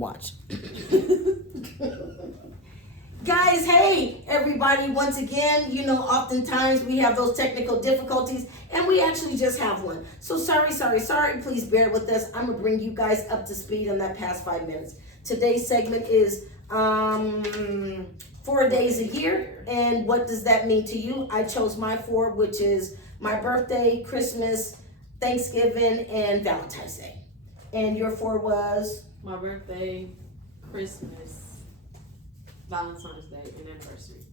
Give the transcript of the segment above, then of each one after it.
Watch. Guys, hey, everybody, once again, oftentimes we have those technical difficulties, and we actually just have one. So sorry, please bear with us. I'm going to bring you guys up to speed on that past 5 minutes. Today's segment is 4 days a year, and what does that mean to you? I chose my 4, which is my birthday, Christmas, Thanksgiving, and Valentine's Day. And your 4 was? My birthday, Christmas, Valentine's Day, and anniversary.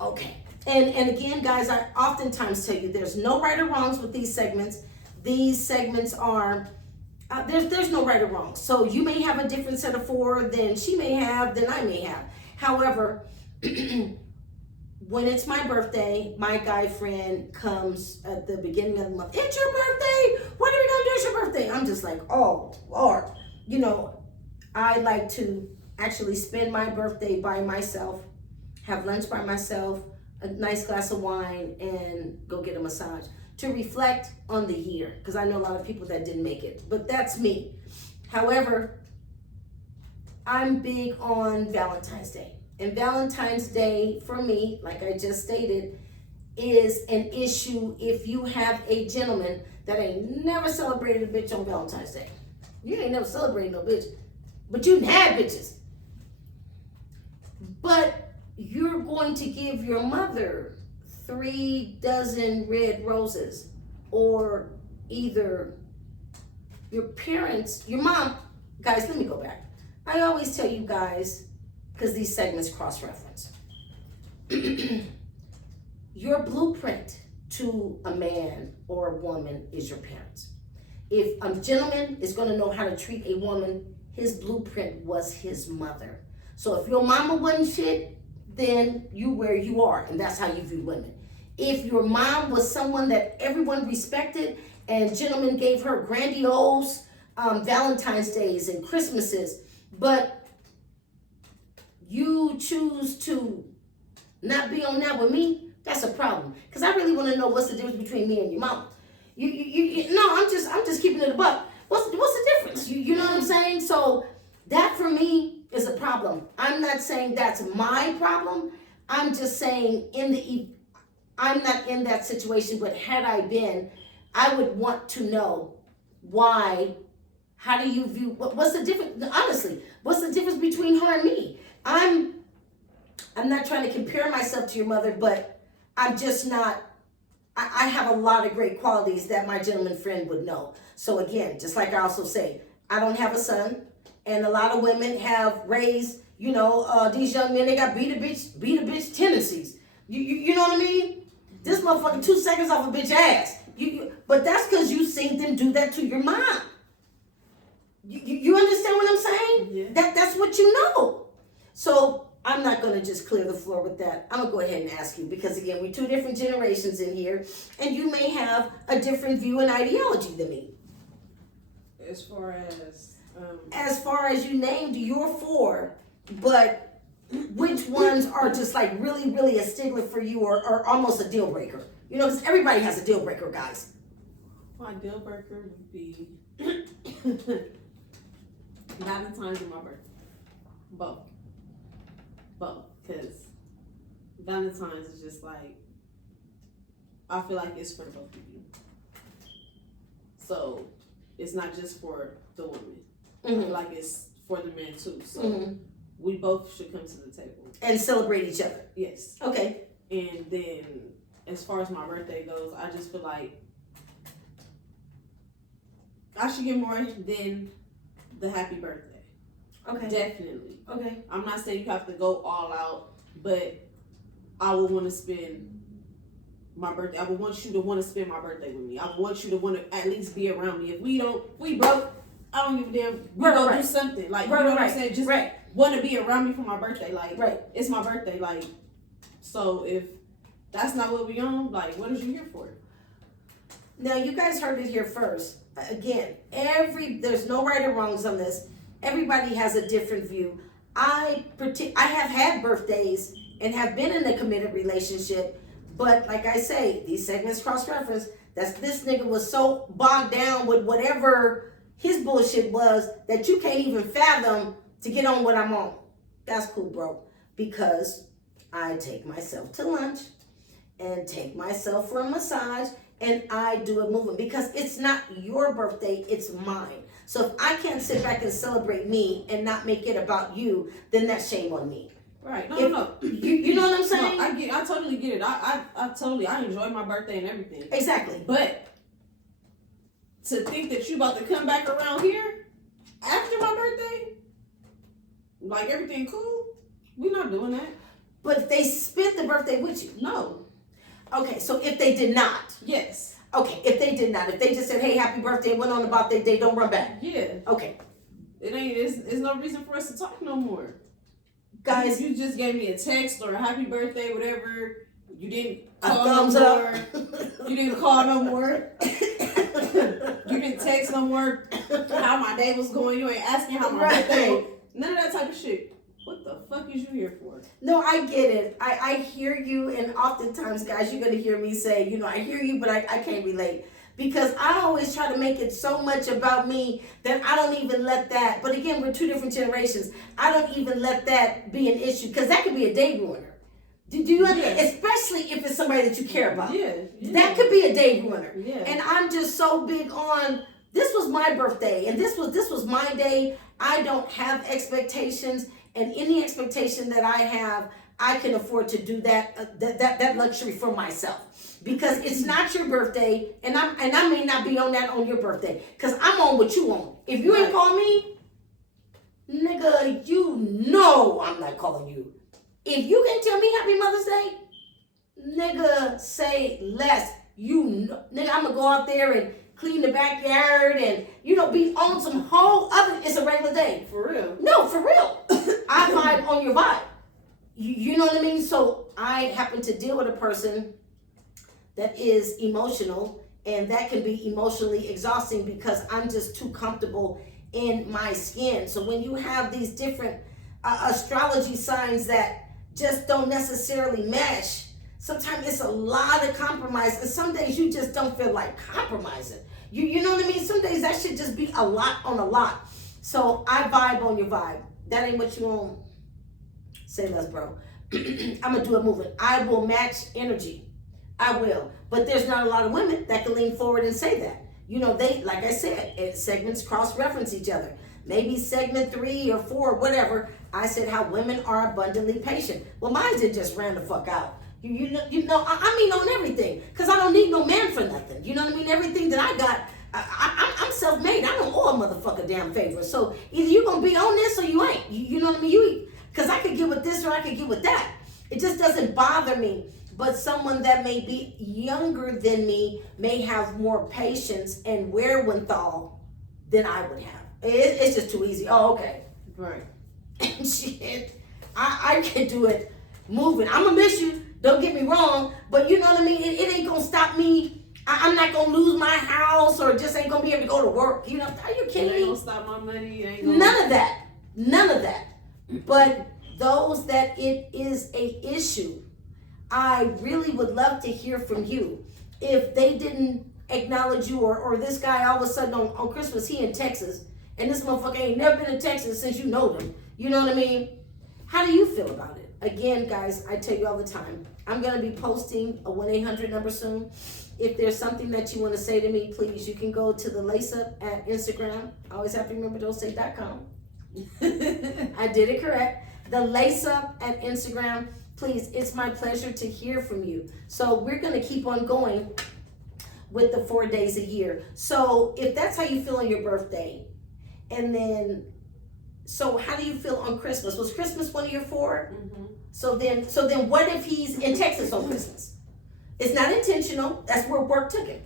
Okay. And again, guys, I oftentimes tell you there's no right or wrongs with these segments. These segments are, there's no right or wrong. So you may have a different set of 4 than she may have, than I may have. However, when it's my birthday, my guy friend comes at the beginning of the month. It's your birthday. What are we going to do? It's your birthday. I'm just like, oh, Lord. I like to actually spend my birthday by myself, have lunch by myself, a nice glass of wine, and go get a massage to reflect on the year, because I know a lot of people that didn't make it, but that's me. However, I'm big on Valentine's Day, and Valentine's Day for me, like I just stated, is an issue if you have a gentleman that ain't never celebrated a bitch on Valentine's Day. You ain't never celebrated no bitch, but you had bitches. But you're going to give your mother 3 dozen red roses, or either your parents, your mom. Guys, let me go back. I always tell you guys, because these segments cross-reference, your blueprint to a man or a woman is your parents. If a gentleman is going to know how to treat a woman, his blueprint was his mother. So if your mama wasn't shit, then you where you are, and that's how you view women. If your mom was someone that everyone respected, and gentlemen gave her grandiose Valentine's Days and Christmases, but you choose to not be on that with me, that's a problem. Because I really want to know what's the difference between me and your mama. No, I'm just keeping it a buck. What's the difference? You know what I'm saying? So that for me is a problem. I'm not saying that's my problem. I'm just saying I'm not in that situation, but had I been, I would want to know why. How do you view, what's the difference? Honestly, what's the difference between her and me? I'm not trying to compare myself to your mother, but I'm just not, I have a lot of great qualities that my gentleman friend would know. So again, just like I also say, I don't have a son, and a lot of women have raised, these young men, they got beat a bitch tendencies. You know what I mean? This motherfucker 2 seconds off a bitch ass. But that's because you seen them do that to your mom. You understand what I'm saying? Yeah. That's what you know. So I'm not going to just clear the floor with that. I'm going to go ahead and ask you, because again, we're 2 different generations in here, and you may have a different view and ideology than me. As far as you named your 4, but which ones are just like really, really a stickler for you, or almost a deal breaker? Because everybody has a deal breaker, guys. My deal breaker would be Valentine's and my birthday. Both. Because Valentine's is just like, I feel like it's for the both of you. So it's not just for the woman. I feel like it's for the men too. So we both should come to the table and celebrate each other. Yes. Okay. And then as far as my birthday goes, I just feel like I should get more than the happy birthday. Okay. Definitely. Okay. I'm not saying you have to go all out, but I would want to spend my birthday. I would want you to want to spend my birthday with me. I want you to want to at least be around me. If we broke, I don't give a damn. We gonna do something. Like, you know what I'm saying? Just want to be around me for my birthday. Like, it's my birthday. Like, so if that's not what we on, like, what is you here for? Now, you guys heard it here first. Again, there's no right or wrongs on this. Everybody has a different view. I have had birthdays and have been in a committed relationship, but like I say, these segments cross-reference. This nigga was so bogged down with whatever his bullshit was that you can't even fathom to get on what I'm on. That's cool, bro. Because I take myself to lunch and take myself for a massage and I do a movement because it's not your birthday, it's mine. So if I can't sit back and celebrate me and not make it about you, then that's shame on me. Right. No. You know what I'm saying? No, I totally get it. I enjoy my birthday and everything. Exactly. But to think that you about to come back around here after my birthday, like everything cool, we're not doing that. But if they spent the birthday with you. No. Okay, so if they did not. Yes. Okay, if they did not. If they just said, hey, happy birthday, and went on about their day, don't run back. Yeah. Okay. It's no reason for us to talk no more. Guys. You just gave me a text or a happy birthday, whatever. You didn't call thumbs no up. more. You didn't call no more. You didn't text no more how my day was going. You ain't asking how my birthday was. None of that type of shit. What the fuck is you here for? No, I get it. I hear you, and oftentimes, guys, you're going to hear me say, you know, I hear you, but I can't relate. Because I always try to make it so much about me that I don't even let that, but again, we're two different generations. I don't even let that be an issue, because that could be a day ruiner. Do you understand? Especially if it's somebody that you care about. Yeah. That could be a day ruiner. Yeah. And I'm just so big on, this was my birthday, and this was my day. I don't have expectations, and any expectation that I have, I can afford to do that luxury for myself. Because it's not your birthday, and I may not be on that on your birthday, because I'm on what you on. If you ain't call me, nigga, you know I'm not calling you. If you can tell me Happy Mother's Day, nigga, say less. You know, nigga, I'm gonna go out there and clean the backyard and, you know, be on some whole other, it's a regular day. For real? No, for real. I vibe on your vibe. You know what I mean? So I happen to deal with a person that is emotional, and that can be emotionally exhausting because I'm just too comfortable in my skin. So when you have these different astrology signs that just don't necessarily mesh, sometimes it's a lot of compromise, and some days you just don't feel like compromising. You know what I mean? Some days that should just be a lot on a lot. So I vibe on your vibe. That ain't what you want. Say less, bro. I'm gonna do a movement. I will match energy. I will. But there's not a lot of women that can lean forward and say that. You know, they, like I said, segments cross-reference each other. Maybe segment 3 or 4, whatever, I said how women are abundantly patient. Well, mine did just ran the fuck out. You know, I mean on everything. Because I don't need no man for nothing. You know what I mean? Everything that I got, I'm self-made. I don't owe a motherfucker damn favor. So either you going to be on this or you ain't. You know what I mean? Because I could get with this or I could get with that. It just doesn't bother me. But someone that may be younger than me may have more patience and wherewithal than I would have. It's just too easy. Oh, okay. Right. Shit. I can do it moving. I'm going to miss you. Don't get me wrong. But you know what I mean? It ain't going to stop me. I'm not going to lose my house or just ain't going to be able to go to work. You know, are you kidding me? It ain't going to stop my money. It ain't gonna... None of that. None of that. But those that it is a issue, I really would love to hear from you. If they didn't acknowledge you, or this guy all of a sudden on Christmas, he in Texas, and this motherfucker ain't never been in Texas since you know them. You know what I mean? How do you feel about it? Again, guys, I tell you all the time, I'm going to be posting a 1-800 number soon. If there's something that you want to say to me, please, you can go to the Lace Up at Instagram. I always have to remember don't say .com. I did it correct. The Lace Up at Instagram. Please, it's my pleasure to hear from you. So we're going to keep on going with the 4 days a year. So if that's how you feel on your birthday, and then, so how do you feel on Christmas? Was Christmas one of your 4? Mm-hmm. So then what if he's in Texas on Christmas? It's not intentional. That's where work took him.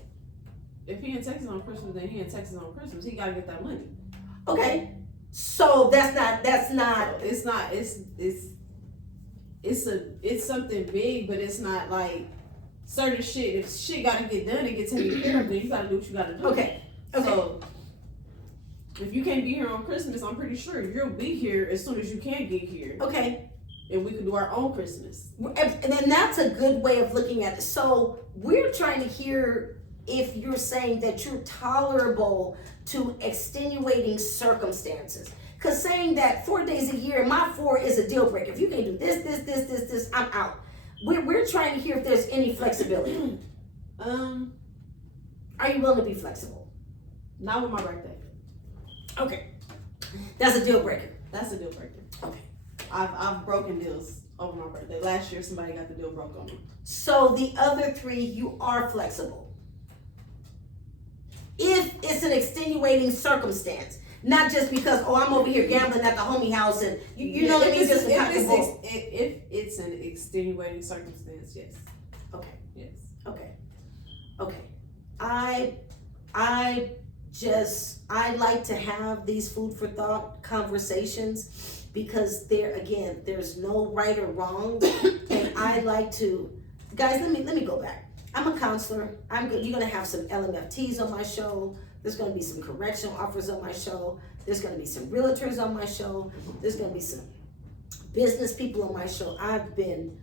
If he in Texas on Christmas, then he in Texas on Christmas. He got to get that money. Okay. So that's not. It's something big, but it's not like certain shit. If shit gotta get done and get taken care of, then you gotta do what you gotta do. Okay. So if you can't be here on Christmas, I'm pretty sure you'll be here as soon as you can get here. Okay. And we can do our own Christmas. And then that's a good way of looking at it. So we're trying to hear if you're saying that you're tolerable to extenuating circumstances. Cause saying that 4 days a year, my 4 is a deal breaker. If you can do this, I'm out. We're trying to hear if there's any flexibility. Are you willing to be flexible? Not with my birthday. Okay. That's a deal breaker. That's a deal breaker. Okay. I've broken deals over my birthday. Last year, somebody got the deal broke on me. So the other 3, you are flexible. If it's an extenuating circumstance, not just because, oh, I'm over here gambling at the homie house and you know what I mean? Just if it's an extenuating circumstance, yes. Okay. Yes. Okay. I like to have these food for thought conversations because there's no right or wrong. And I like to, guys, let me go back. I'm a counselor. You're gonna have some LMFTs on my show. There's gonna be some correctional offers on my show. There's gonna be some realtors on my show. There's gonna be some business people on my show. I've been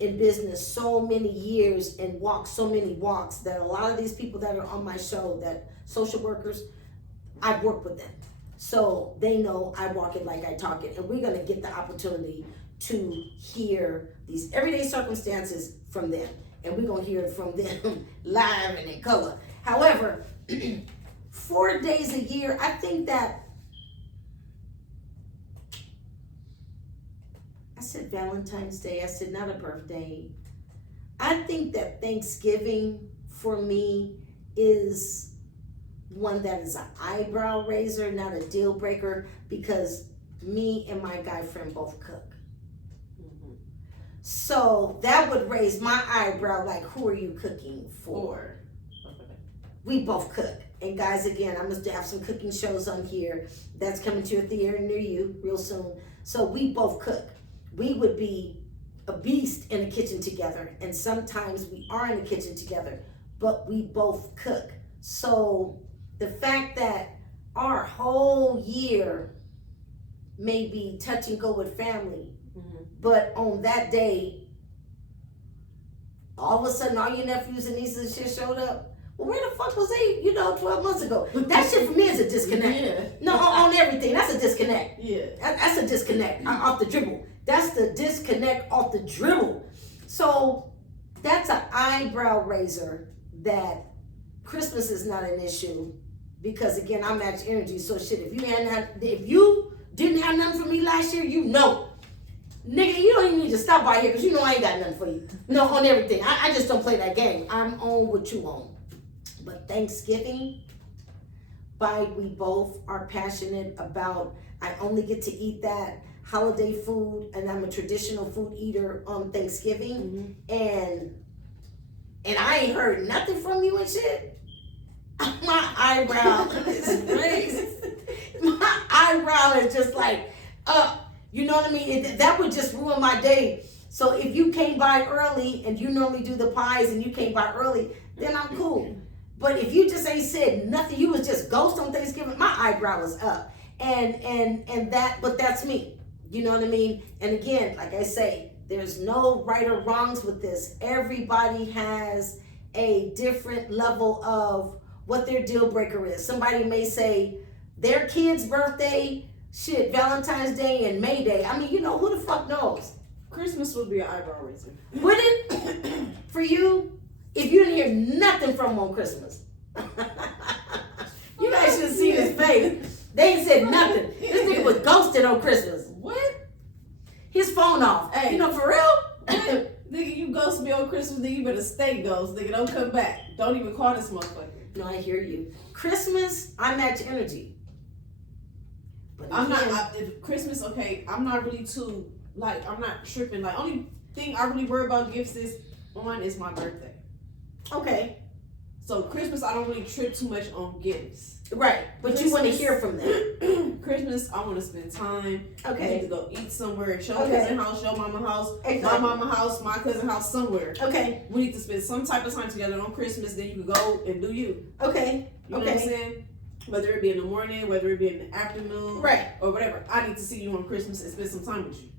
in business so many years and walked so many walks that a lot of these people that are on my show, that social workers, I've worked with them. So they know I walk it like I talk it. And we're gonna get the opportunity to hear these everyday circumstances from them. And we're gonna hear it from them live and in color. However, 4 days a year, I think that, I said Valentine's Day, I said not a birthday. I think that Thanksgiving for me is one that is an eyebrow raiser, not a deal breaker, because me and my guy friend both cook. So that would raise my eyebrow, like, who are you cooking for? We both cook. And guys, again, I'm going to have some cooking shows on here that's coming to a theater near you real soon. So we both cook. We would be a beast in the kitchen together. And sometimes we are in the kitchen together, but we both cook. So the fact that our whole year may be touch and go with family, but on that day, all of a sudden, all your nephews and nieces and shit showed up. Well, where the fuck was they, 12 months ago? That shit for me is a disconnect. Yeah. No, on everything. That's a disconnect. Yeah. That's a disconnect off the dribble. That's the disconnect off the dribble. So that's an eyebrow raiser that Christmas is not an issue because, again, I match energy. So shit, if you didn't have nothing for me last year, nigga, you don't even need to stop by here because you know I ain't got nothing for you. No, on everything. I just don't play that game. I'm on what you own. But Thanksgiving, we both are passionate about, I only get to eat that holiday food, and I'm a traditional food eater on Thanksgiving, and I ain't heard nothing from you and shit. My eyebrow is raised. My eyebrow is just like up. You know what I mean? That would just ruin my day. So if you came by early and you normally do the pies and you came by early, then I'm cool. But if you just ain't said nothing, you was just ghost on Thanksgiving, my eyebrow is up. But that's me. You know what I mean? And again, like I say, there's no right or wrongs with this. Everybody has a different level of what their deal breaker is. Somebody may say their kid's birthday, shit, Valentine's Day and May Day. I mean, who the fuck knows? Christmas would be an eyebrow raiser. Would it? For you? If you didn't hear nothing from him on Christmas. You guys should see his face. They ain't said nothing. This nigga was ghosted on Christmas. What? His phone off. Hey. For real? Nigga, you ghost me on Christmas, then you better stay ghost. Nigga, don't come back. Don't even call this motherfucker. No, I hear you. Christmas, I match energy. But Christmas, okay, I'm not really too, I'm not tripping. Only thing I really worry about gifts is my birthday. Okay. So Christmas, I don't really trip too much on gifts. Right, but Christmas, you want to hear from them. Christmas, I want to spend time. Okay. We need to go eat somewhere. Show cousin house, show mama house, Exactly. my mama house, my cousin house, somewhere. Okay. We need to spend some type of time together on Christmas. Then you can go and do you. Okay. You know what I'm saying? Whether it be in the morning, whether it be in the afternoon, right, or whatever. I need to see you on Christmas and spend some time with you.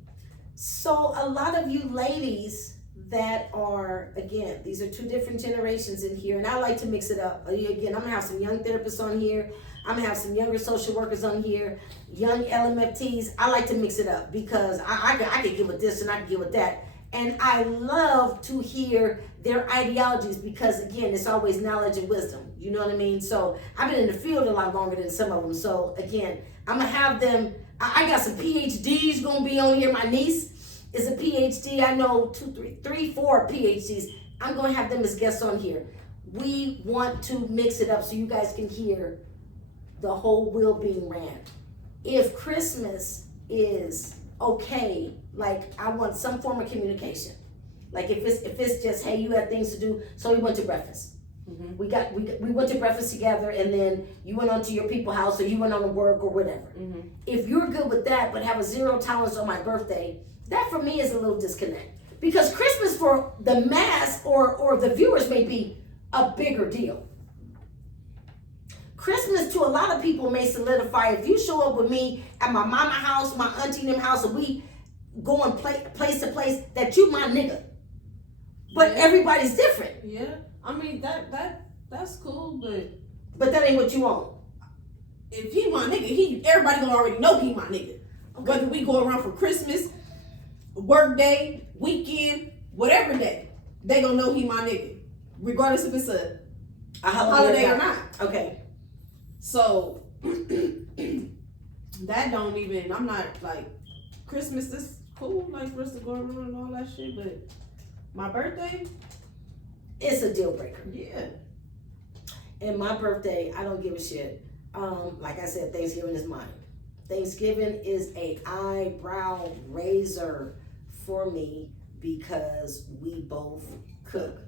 So a lot of you ladies that are, again, these are two different generations in here, and I like to mix it up. Again, I'm gonna have some young therapists on here. I'm gonna have some younger social workers on here, young LMFTs. I like to mix it up because I can get with this and I can get with that. And I love to hear their ideologies because, again, it's always knowledge and wisdom. You know what I mean? So I've been in the field a lot longer than some of them. So, again, I'm going to have them. I got some PhDs going to be on here. My niece is a PhD. I know 2, 3, 4 PhDs. I'm going to have them as guests on here. We want to mix it up so you guys can hear the whole wheel being ran. If Christmas is okay, like I want some form of communication. Like if it's just, hey, you had things to do, so we went to breakfast. Mm-hmm. We went to breakfast together, and then you went on to your people's house, or you went on to work or whatever. Mm-hmm. If you're good with that, but have a 0 tolerance on my birthday, that for me is a little disconnect. Because Christmas for the mass or the viewers may be a bigger deal. Christmas to a lot of people may solidify if you show up with me at my mama house, my auntie and them house, and we going place to place, that you my nigga. But everybody's different. Yeah, I mean that's cool, but that ain't what you want. If he my nigga, everybody gonna already know he my nigga. Okay. Whether we go around for Christmas, work day, weekend, whatever day, they gonna know he my nigga, regardless if it's a holiday or not. Okay. So that don't even. I'm not like Christmas is cool, like for us to go around and all that shit, but my birthday, it's a deal breaker. Yeah. And my birthday, I don't give a shit. Like I said, Thanksgiving is mine. Thanksgiving is a eyebrow raiser for me because we both cook.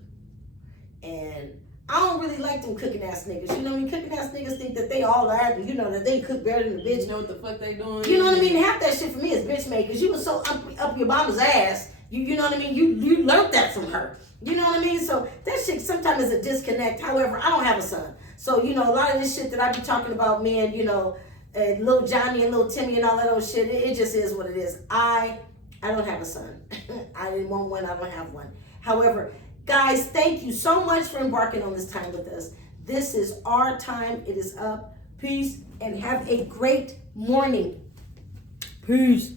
And I don't really like them cooking ass niggas. You know what I mean? Cooking ass niggas think that they all are, you know, that they cook better than the bitch. You know what the fuck they doing? You know what I mean? Half that shit for me is bitch made because you was so up your mama's ass. You know what I mean? You learned that from her. You know what I mean? So that shit sometimes is a disconnect. However, I don't have a son. So, you know, a lot of this shit that I be talking about, man, you know, little Johnny and little Timmy and all that old shit, it just is what it is. I don't have a son. I didn't want one. I don't have one. However, guys, thank you so much for embarking on this time with us. This is our time. It is up. Peace and have a great morning. Peace.